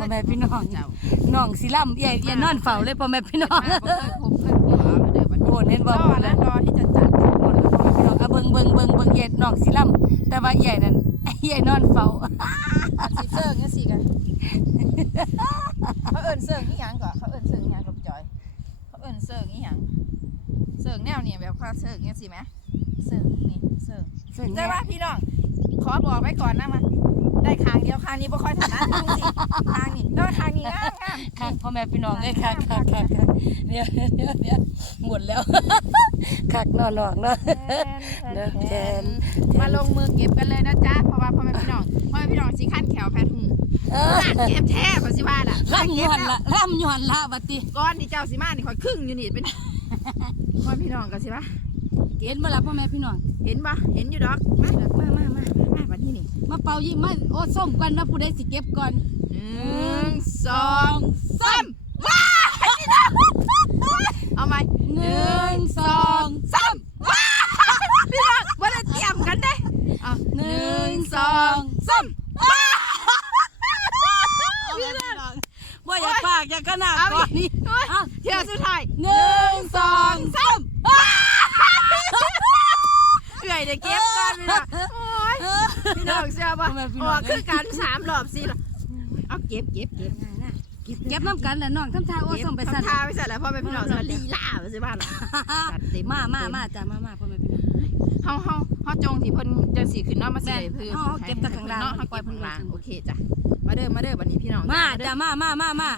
พ่อแม่พี่น้องเจ้าน้องสิล่ำใหญ่ใหญ่นอนเฝ้าเลยพ่อแม่พี่น้องมาบ่เคยพบเคยผัวเอาเด้อบัดโอ้เน้นบ่รอพ่อแล้แล้ววรอที่จะจัดโอ้พ่อแม่พี่น้องอะเบิ่งเบิ่งเบิ่งเบิ่งใหญ่น้องสิล่ำแต่ว่าใหญ่นั่นใหญ่นอนเฝ้าสิเสิร์งจังซี่กันเขาเอิ้นเสิร์งอีหยังก่อนเขาเอิ้นเสิร์งอีหยังกับจอยเขาเอิ้นเสิร์งอีหยังเสิร์งแนวนี้แบบว่าเสิร์งจังซี่ไหมเสิร์งนี่เสิร์งส่วนใหแต่ญ่ว่าพี่น้องขอบอกไว้ก่อนนะมา ได้คางเดียวคางนี้บ่ค่อยถนัดจริงๆคางนี้แต่ว่าคางนี้งามงามค่ะพ่อแม่พี่น้องเอ้ยค่ะค่ะค่ะค่ะเดี๋ยวเดี๋ยวเดี๋ยวหมดแล้วคักนอนนอกเนาะเด้อแทนมาลงมือเก็บกันเลยนะจ๊ะเพราะว่าพ่อแม่พี่น้องพ่อแม่พี่น้องสิขั้นแขวแพทย์หูเออน่าเก็บแท้ภาสิว่าล่ะล่ำยวนละล่ำยวนละบัดนี้ก้อนที่เจ้าสิมานี่ข่อยครึ่งอยู่นี่เป็นพ่อแม่พี่น้องกันสิวะเห็นบ่ล่ะพ่อแม่พี่น้องเห็นปะเห็นอยู่ดอกมามามามามาบัดนี้นี่ มาเป่ายิ้มมาโอ้ส้มกันนะผู้ใดสิเก็บก่อนหนึ่งสองสามว้าพี่น้องเอาไหมหนึ่งสองสามว้าพี่น้องว่าได้เตรียมกันเด้เอาหนึ่งสองสามพี่น้องว่าอย่าปากอย่าขนาดก่อนนี่เอาเที่ยวสุดท้ายหนึ่งสองสามเอื่อยได้เก็บก่อนพี่น้องโอ้ย พี่น้องเชื่อป่ะอ๋อคือการสามรอบสี่รอบเอาเก็บเก็บเก็บเก็บน้ำกันแหละน้องทำท่าโอ้ส้มไปสั่นทำท่าไปสั่นแล้วพ่อแม่พี่น้องสวัสดีล่าไปสิบ้านล่ะจัดเต็มมามามาจ้ะมามาพ่อแม่พี่น้องเฮาเฮาเฮาจงที่เพิ่นจังสีขึ้นเนาะมาสิแม่นได้เพิ่นเฮาเก็บแต่ข้างล่างเนาะเฮาเก็บข้างล่างโอเคจ้ะมาเด้อมาเด้อบัดนี้พี่น้องมาเด้จ้ะอมามามามา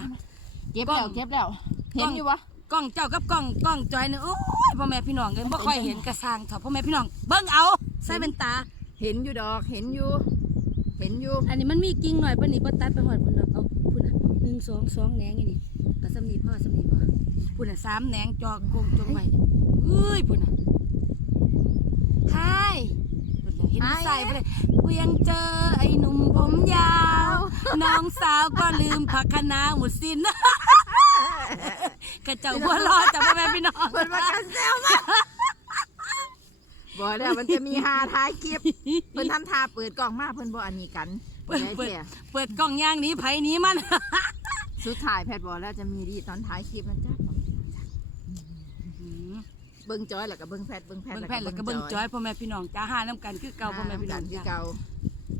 เก็บแล้วเก็บแล้วเห็นอยู่บ่กล้องเจ้ากับกล้องกล้องจอยเนี่ยโอ้ยพ่อแม่พี่น้องเอ้ยบ่ค่อยเห็นกระสร้างเถอะพ่อแม่พี่น้องเบิ่งเอาใส่เป็นตา เห็นอยู่ดอกเห็นอยู่ เห็นอยู่อันนี้มันมีกิ่งหน่อยปานนี้บ่ตัดไปหอดพุ่นดอกเอาพุ่นน่ะหนึ่งสองสองแหนงอย่างนี้ก็สำนีพ่อสำนีพ่อพุ่นน่ะสามแหนงจอกโกงจงไว้เอ้ยพุ่นน่ะทายพุ่นน่ะเห็นใส่ไปเลยกูยังเจอไอ้หนุ่มผมยาว น้องสาวก็ลืมผักคะน้าหมดสิ้นกระเจ้าบัวรอดจ้ะพ่อแม่พี่น้อง เพิ่นว่ากันแซวมา บ่แล้วมันจะมีหาท้ายคลิปเพิ่นทำท่าเปิดกล่องมาเพิ่นบ่อันนี้กันเปิดได้เปิดแท้เปิดกล้องย่างหนี้ไผหนี้มัน สุดท้ายแพทย์บอกแล้วจะมีดีตอนท้ายคลิปนะจ๊ะเบิ่งจอยแล้วก็เบิ่งแพทย์เบิ่งแพทย์เบิ่งแพทย์แล้วก็เบิ่งจอยพ่อแม่พี่น้องจ้าหาน้ำกันคือเก่าพ่อแม่พี่น้องที่จ้าเก่า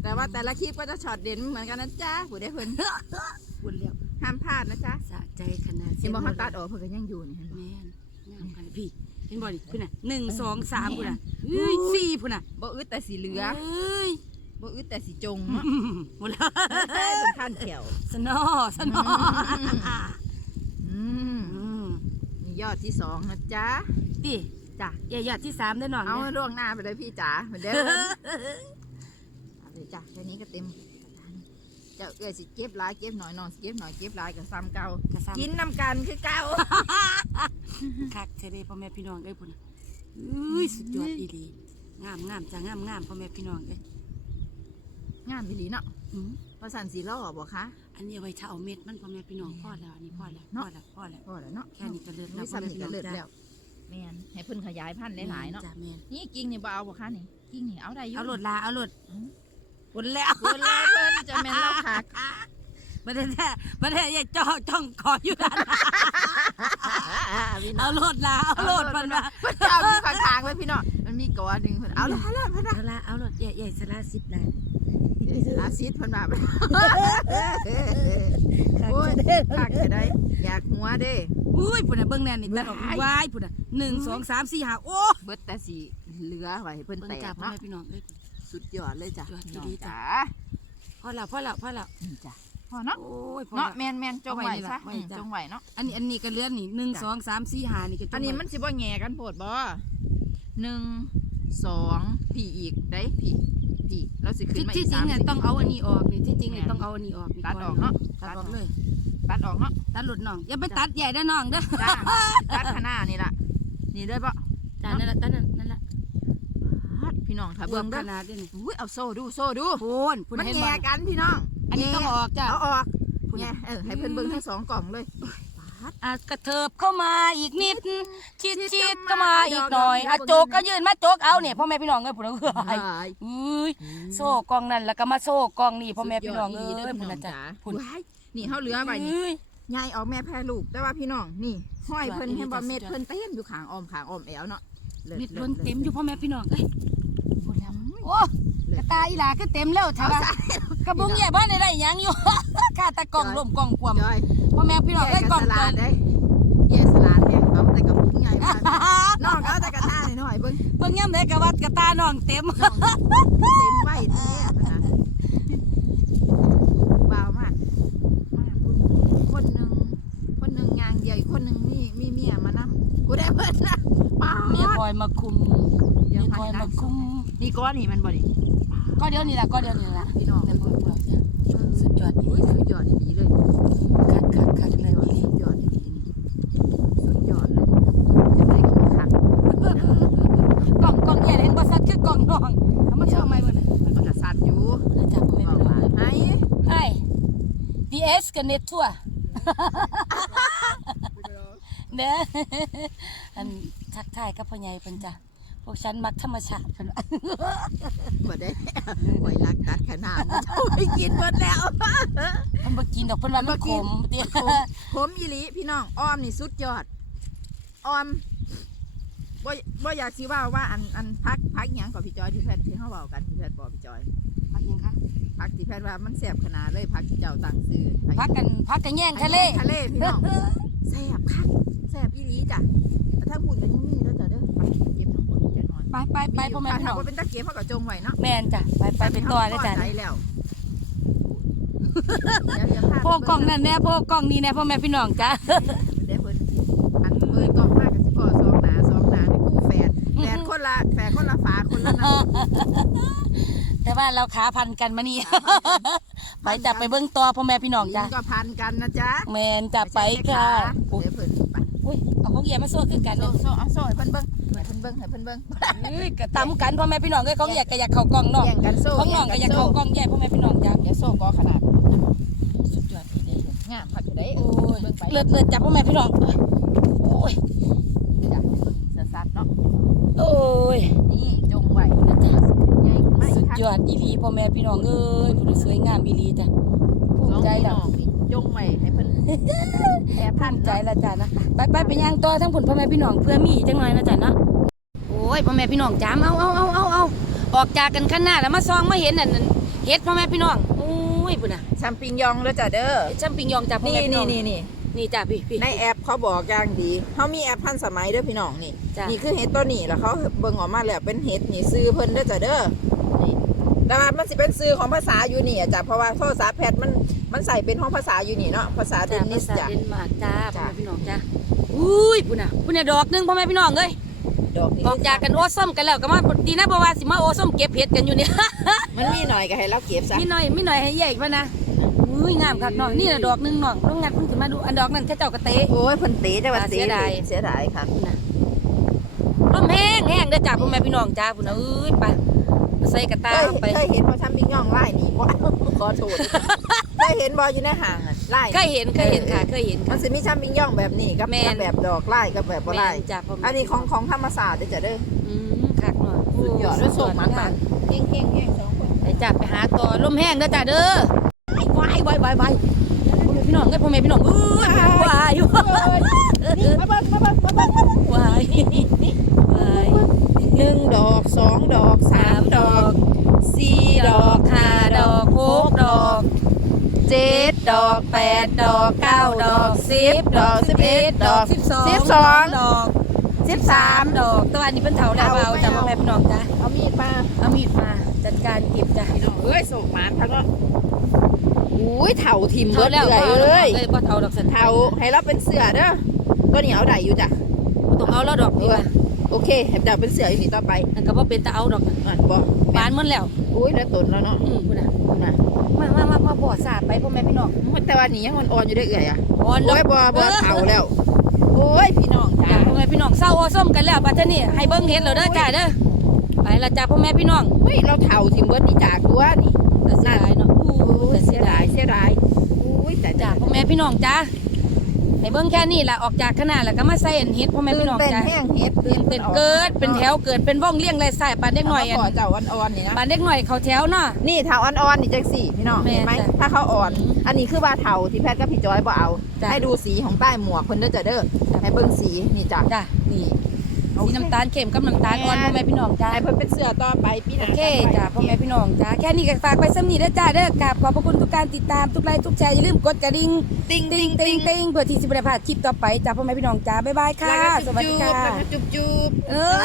แต่ว่าแต่ละคลิปก็จะช็อตเด่นเหมือนกันนะจ๊ะผู้ได้เพิ่นบุญแล้วห้ามพลาดนะจ๊ะสะใจขนาดเห็นบอกเขาตัดออกเพิ่นก็ยังอยู่นี่เห็นบ่แม่นงามกันพี่เห็นบ่ดิพุ่นน่ะหนึ่งสองสามพุ่นน่ะ เอ้ยสี่พุ่นน่ะบ่อึดแต่สีเหลือเอ้ยบ่อึดแต่สีจงเนาะอืมหมดแล้วเป็นขั้นแถวสนอสนออืมอืมนี่ยอดที่สองนะจ๊ะติจ้ะอย่าหยาดที่สามได้อน้องเอาเด้อล่วงหน้าไปเลยพี่จ๋าเหมือนเดิมเอาเลยจ้ะแค่นี้ก็เต็มเจ้าเอ้ยสิเก็บหลายเก็บหน่อยน้องสิเก็บหน่อยเก็บหลายกับซ้ำเก่ากระซ้ำกินน้ำกันคือเก่าคักเทเดพ่อแม่พี่น้องเอ้ยพุ่นน่ะเอ้ยสุดยอดอีหลีงามงามจ้างามงามพ่อแม่พี่น้องเอ้ยงามดีหลีเนาะอืมพอสันสีล่อบ่คะ อันนี้เอาไว้ถ้าเอาเม็ดมันพ่อแม่พี่น้องพอแล้วอันนี้พอแล้วพเนาะ อแล้วพอแล้ว พอแล้วเนาะแค่นี้ก็เลิศแล้นี่วพ่อซ้ำแม่นี่พี่ก็น้องเลิศจ้าแล้วแมนให้เพิ่นขยายพันธุ์หลายๆเนาะจ้าแม่นนี่กิ่งนี่บ่เอาบ่คะนี่กิ่งนี่เอาได้อยู่เอาโหลดลาเอาโหลดอืมหมดแล้ว เพิ่นแล้วเพิ่นจะแม่นเราคักบัดนี้แท้บัดนี้ยายจ้อจ้องขออยู่กัน เอาโหลดลาเอาโหลดมันมาเพิ่นจะเอาอยู่ข้างๆไว้พี่น้องมันมีกอหนึงเพิ่นเอาละเอาละเพิ่นว่าเอาละเอาโหลดใหญ่ใหญ่สลาสิบได้เดี๋ยวสิลาซิดเพิ่นว่าโอ้ยคักจะได้อยากหัวเด้อุ้ยพุ่นน่ะเบิ่งแน่นี่ตัดออกวายพุ่นน่ะหนึ่งสองสามสี่ห้าโอ้เบิดแต่สิเหลือไว้ให้เพิ่นเบิ่งแตจ้ากพ่อเนาะแม่พี่น้องเอ้ย สุดยอดเลยจ้ะสุดยอดพี่น้องดีๆจ้ะจ้าพอแล้วพอแล้วพอแล้วนี่จ้ะ พอเนาะ โอ้ยพอเนาะแล้วแม่นแม่นจงไว้เอาไว้นี่ซะล่ะไว้อืมจ้ะ จงไว้เนาะ อันนี้อันนี้ก็เลื่อนนี่หนึ่งจ้ะ สองสามสี่ห้านี่ก็จงอันนี้ไว้มันสิบ่แง่กันโพดบ่หนึ่งสองพี่อีกได้พี่พี่แล้วสิขึ้ที่นมาที่อีกจริสางมเนี่ยสิบ ต้องเอาอันนี้ออกนี่ที่จริงเนี่ยแม่นต้องเอาอันนี้ออกนี่ตัดออกเนาะตัดออกเลยตัดออกเนาะ ตัดหลุดน้องอย่าไปตัดใหญ่นะน้องเด้อจ้าตัดขางหนาดนี่ล่ะนี่เลยปะจ้านั่นแหละตัดนั่นนั่นแหละฮัดพี่น้องถ้าเบิ่เบิ่งงขเด้อนาดนี้นี่อุ้ยเอาโซ่ดูโซ่ดู พูนพูนมันให้แง่เบิ่งกันพี่น้อง อันนี้ต้องออกจ้ะเอาออกพูนแง่เออให้เพิ่นเบิ่งทั้งสองกล่องเลยอะกระเถิบเข้ามาอีกนิด ชิดชิดเข้ามาอีกหน่อยอะโจกก็ยืนมาโจกเอาเนี่ยพ่อแม่พี่น้องเอ้ยพูนเอ้ยไอ้อุ้ยโซ่กองนั่นแล้วก็มาโซ่กองนี่พ่อแม่พี่น้องเอ้ยพูนนะจ๊ะพูนว้ายนี่เฮาเหลือไว้นี่เอ้ยยายออกแม่แพ้ลูกแต่ว่าพี่น้องนี่ห้อยเพิ่นสุดยอดเห็นบ่อีหลีเม็ดจ้ะเพิ่นเต็มอยู่ข้างออมข้างออมแอวเนาะลิศมิดลิศล้นลิศเต็มอยู่พ่อแม่พี่น้องเอ้ยคนทำโอ้ กระตาอีหลาก็เต็มแล้วท่ากระบุงใหญ่บ้านได้ได้หยังอยู่ข้าตะกล่องลมกล่องกวมจอยพ่อแม่พี่น้องแยได้กกล่กัอนงสเกิลัดนได้แยกสลัดเนี่ยเอาแต่กระปุกใหญ่มากน้องเอาแต่กระทะหน่อยๆเบิ่งเบิ่งย่ำได้กะวัดกระตาน้องเต็มน้องเต็มไว้แท้นะว้าวมากมากคุณคนหนึ่งคนหนึ่งยางเดียวอีกคนหนึ่งมีมีเมียมานะกูได้เพิ่นนะป้าเมียคอยมาคุมเมียคอยมาคุมนี่ก้อนนี่มันบ่ดิ ก็เดี๋ยวนี้ล่ะก็เดี๋ยวนี้ล่ะพี่น้องเดี๋ยวพ่อพี่น้องจ้ะสุดยอดอีอุ้ยหลีสุดยอดดีเลยคักคักคักเลยอีหลีสุดยอดดีสุดยอดเลยจะได้กินคักกล่องกล่องใหญ่เห็นบ่ซัดคือกล่องน้องเอามาโชว์ใหม่เบิ่งน่ะมันก็สัตว์อยู่แล้วจ้ะพ่อแม่บอกพี่น้อว่างไอ้ Hi DS กับเน็ตทั่วเด้ออันทักทายกับพ่อใหญ่เพิ่นจ้ะพวกฉันมักธรรมชาติเพิ่นว่า บ่ได้หวยรักตัดขนาดมันจะไป กินหมดแล้วเพิ่นบ่กินดอกเพิ่นว่ามันขมเตี้ยผมผมอีหลีพี่น้องอ้อมนี่สุดยอดอ้อมบ่บ่อยากสิว่าว่าอันอันพักพักหยังกับพี่จอยที่แพทย์ที่เฮาเว้ากันที่แพทย์บอกพี่จอยพักหยังคะพักที่แพทย์ว่ามันแซ่บขนาดเลยพักที่เจ้าตั้งชื่อพักกันพักกันแย่งทะเลทะเลพี่น้องแซ่บคักแซ่บอีหลีจ้ะแต่ถ้าพูดกันยังมีแล้วจ้ะเด้อไปเก็บทั้งหมดอีกจะนอนไปไปไปพ่อแม่พี่น้องถ้าว่าเป็นตะเกียบเฮาก็จงไว้เนาะแม่นจ้ะไปไปไปต่อเลยจ้ะใจแล้วเดี๋ยวเดี๋ยวพา โพกกล่องนั่นแน่โพกกล่องนี้แน่พ่อแม่พี่น้องจ้ะเดี๋ยวเพิ่นอันเปิดกล่องมากกับสิพอสองหนาสองหนาเป็นคู่แฝดแฝดคนละแฝดคนละฝาคนละน้ำแต่ว่าเราขาพันกันมานี่ไปจ้ะไปเบิ่งต่อพ่อแม่พี่น้องจ้ะดินก็พันกันนะจ๊ะแม่นจ้ะไปค่ะอุ๊ยเดี๋ยวเพิ่นไปอุ้ยเอาของแย่มาสู้คือกันโซ่เด้อโซ่เอาโซ่ให้เพิ่นเบิ่งให้เพิ่นเบิ่งให้เพิ่นเบิ่งเอ้ยกระตำกันพ่อแม่พี่น้องเอ้ยของแย่ก็อยากเข้ากล่องเนาะแย่งกันโซ่ของน้องก็อยากเข้ากล่องแย่พ่อแม่พี่น้องจ้ะเดี๋ยวโซ่ก็ขนาด สุดยอดดีงามพักอยู่ได้โอ้ยเบิ่งไปเลือดเลือดจับพ่อแม่พี่น้องโอ้ยเดี๋ยวจ้ะให้เบิ่งสัดๆเนาะโอ้ยนี่จงไว้นะจ๊ะใหญ่ขึ้นมาอีสุกดครั้งยอดอีหลีพ่อแม่พี่น้องเอ้ยผู้สวยงามอีหลีจ้ะภูสอมิงใจพี่แล้น้วองนี่จงไว้ให้เพิ่นแอบภูพันมิใจเนาะแล้วจ้ะนะไปไปไปย่างต่อทั้งผลพ่อแม่พี่น้องเพื่อมีจังหน่อยนะจ๊ะนะโอ้ยพ่อแม่พี่น้องจามเอาเอาเอาเอาเอาออกจากกันข้างหน้าแล้วมาซองมาเห็นนั่นนั่นเฮ็ดพ่อแม่พี่น้องโอ้ ยปุ่นน่ะชัมปิงยองแล้วจ้ะเด้อเฮ็ดชัมปิงยองจ้ะพ่อนี่แม่พี่น้นี่องนี่นี่นี่จ้ะพี่พี่ ในแอปเขาบอกอย่างดีเขามีแอปพันสมัยเด้อพี่น้องนี่จ้ะ นี่คือเห็ดตัวนี้แล้วเขาเบิ่งออกมาแล้วเป็นเห็ดนี่ซื้อเพิ่นเด้อจ้ะเด้อนี่แต่ว่ามันสิเป็นซื้อของภาษาอยู่นี่อะจ้ะเพราะว่าโทรศัพท์แพทมันมันใส่เป็นของภาษาอยู่นี่เนาะภาษาเดจ้ะนนิภาสษาจ้ะ เดนมาร์กจ้าพ่อจ้ะ แม่พี่น้องจ้ะอุ้ยปุ่นน่ะปุ่นน่ะดอกหนึงพ่อแม่พี่น้องเอ้ย ดอกนี่ออกจากกันโอ้ส้มกันแล้วก็มาดีนะบ่ว่าสิมาโอ้ส้มเก็บเห็ดกันอยู่เนี่ยมันมีหน่อยก็ให้เราเก็บซะมีหน่อยมีหน่อยให้แยกพะนะอุ้ยงามคักน้องนี่น่ะดอกหนึงน้องต้องงัดเพิ่นขึ้นมาดูอันดอกนั้นเขาเจ้ากระเตะโอ้ยเพิ่นเตะแต่ว่าอ่าเตะเสียดายเสียดายค่ะนะลมแห้งแห้งเด้อจ้าพ่อแม่พี่น้องจ้าพุ่นน่ะเอ้ยไปมาใส่กระตาเคยไปเคยเห็นพอชัมปิงยองไล่นี่บ่ขอโทษ เคยเห็นบ่อยู่ในห้างอะไล่เคยเห็นเคยเห็นค่ะเคยเห็นมัค่ะ นสิมีชัมปิงยองแบบนี้กับแม่น กับแบบดอกไล่กับแบบบ่ไล่แม่นจ้าพ่อแม่อันนี้ของของธรรมศาสตร์เด้อจ้ะเด้อ อืมคักเนาะสุดยอดแล้วส่งมันมา เก่งเก่งเก่งสองคนไปจ้าไปหาต่อลมแห้งเด้อจ้าเด้อวายวายวายวายพ่อแม่พี่น้องเอ้ยพ่อแม่พี่น้องเอ้ยวายวายนี่มาเบิ่งมาเบิ่งมาเบิ่งมาเบิ่งวายวายหนึ่งดอกสองดอกสามดอกสี่ดอกห้าดอกหกดอก เจ็ดดอกแปดดอกเก้าดอกสิบดอกสิบเอ็ดดอกสิบสองสิบสองดอกสิบสามดอกแตัวาอันนี้เป็นเถาแล้วเอาจ้ะพ่อแม่พี่น้องจ้ะเอามีดมาเอามีดมาจัดการเก็บจ้ะพี่น้องเอ้ยโศกหมานทั้งนั้นอุ้ยเถาทิมเถาเบิดแล้วเลยเอาเอ้ยเลยบ่เถาดอกสันเถาให้เราเป็นเสือเด้อตัวนี้เอาได้อยู่จ้ะต้องเอาแล้วดอกนี่ว่าโอเคให้เดาเป็นเสืออยู่นี่ต่อไปอันก็บ่เป็นตาเอาดอกน่ะอะบ่ บานหมดแล้วอุ้ยแล้วตนแล้วเนาะอืมพุ่นน่ะน่ะมามามาพ่อบ่อสาดไปพ่อแม่พี่น้องแต่ว่านี่ยังอ่อนๆอยู่ได้อเอื่อยอะอ่อนดอโอ้กยบ่บ่เถาแล้ว โอ้ยพี่น้องจ้าจ้ะพ่อแม่พี่น้องเศร้าโอส้มกันแล้วบัดเทอนี้ให้เบิ่งเห็ดแล้วเด้อจ้ะเด้อไปละจ้ะพ่อแม่พี่น้องเฮ้ยเราเถาทิมเบิดนี่จากตัวนี่แต่เสียดายเนาะอู้โอ้ยแต่เสีเสียยดาดายยเสียดายอุ้ยแต่จ้ะจ้า พ่อแม่พี่น้องจ้ะ ให้เบิ่งแค่นี้ล่ะออกจากขนาดแล้วก็มาใส่อันเฮ็ดพ่อแม่ตื่พี่นน้องเต้นจ้าแห้งเฮ็ดตื่นเต้นเกิดเป็นแถวเกิดเป็นว่องเลี้ยงไรสายปานเด็กหน่อยอันขอเจ้าอ่อนๆนี่นะปานเด็กหน่อยเขาแถวเนาะ นี่เถาอ่อนๆนี่จังสี่พี่น้องแม่เห็นไหมจ้ะถ้าเขาอ่อน อันนี้คือว่าเถาที่แพทย์กับพี่จอยบ่เอา จ้ะ ให้ดูสีของใต้หมวกเพิ่นเด้อจ้ะเด้อจ้ะให้เบิ่งสีนี่จ้ะจ้ะนี่ สีน้ำตาลเข้มกับน้ำตาลอ่อนพ่อแม่พี่น้องจ้าให้เพิ่นเป็นเสื้อต่อไปพี่หโอน้าเคจ้าพ่อแม่พี่น้องจ้าแค่นี้ก็ฝากไปสำนีเด้อจ้าเด้อกราบขอบพระคุณทุกการติดตามทุกไลค์ทุกแชร์อย่าลืมกดกระดิ่งติ้งติ๊งติ๊งติ๊งเพื่อที่จะไม่ได้พลาดคลิปต่อไปจ้าพ่อแม่พี่น้องจ้าบ๊ายบายค่ะสวัสดีค่ะ จุ๊บจุ๊บ เออ